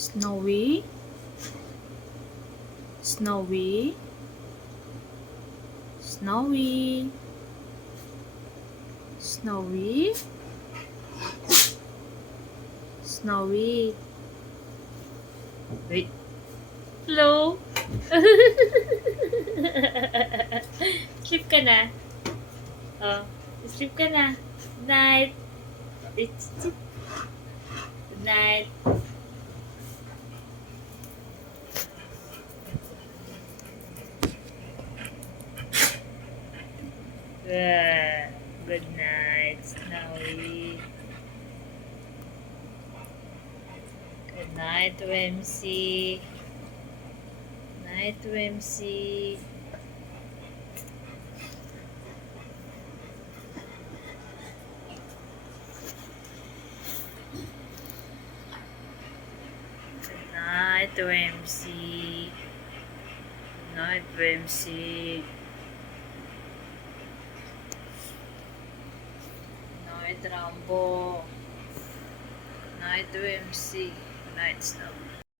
Snowy, Snowy, Snowy, Snowy, Snowy. Wait. Hello? Sleep ka na? Oh, sleep ka na. Good night. Good night. Good night, Snowy. Good night, Wemsy. Night, Wemsy. Good night, Wemsy. Good night, Wemsy. Good night, Rambo. Good night, Wemsy. Good night, Snow.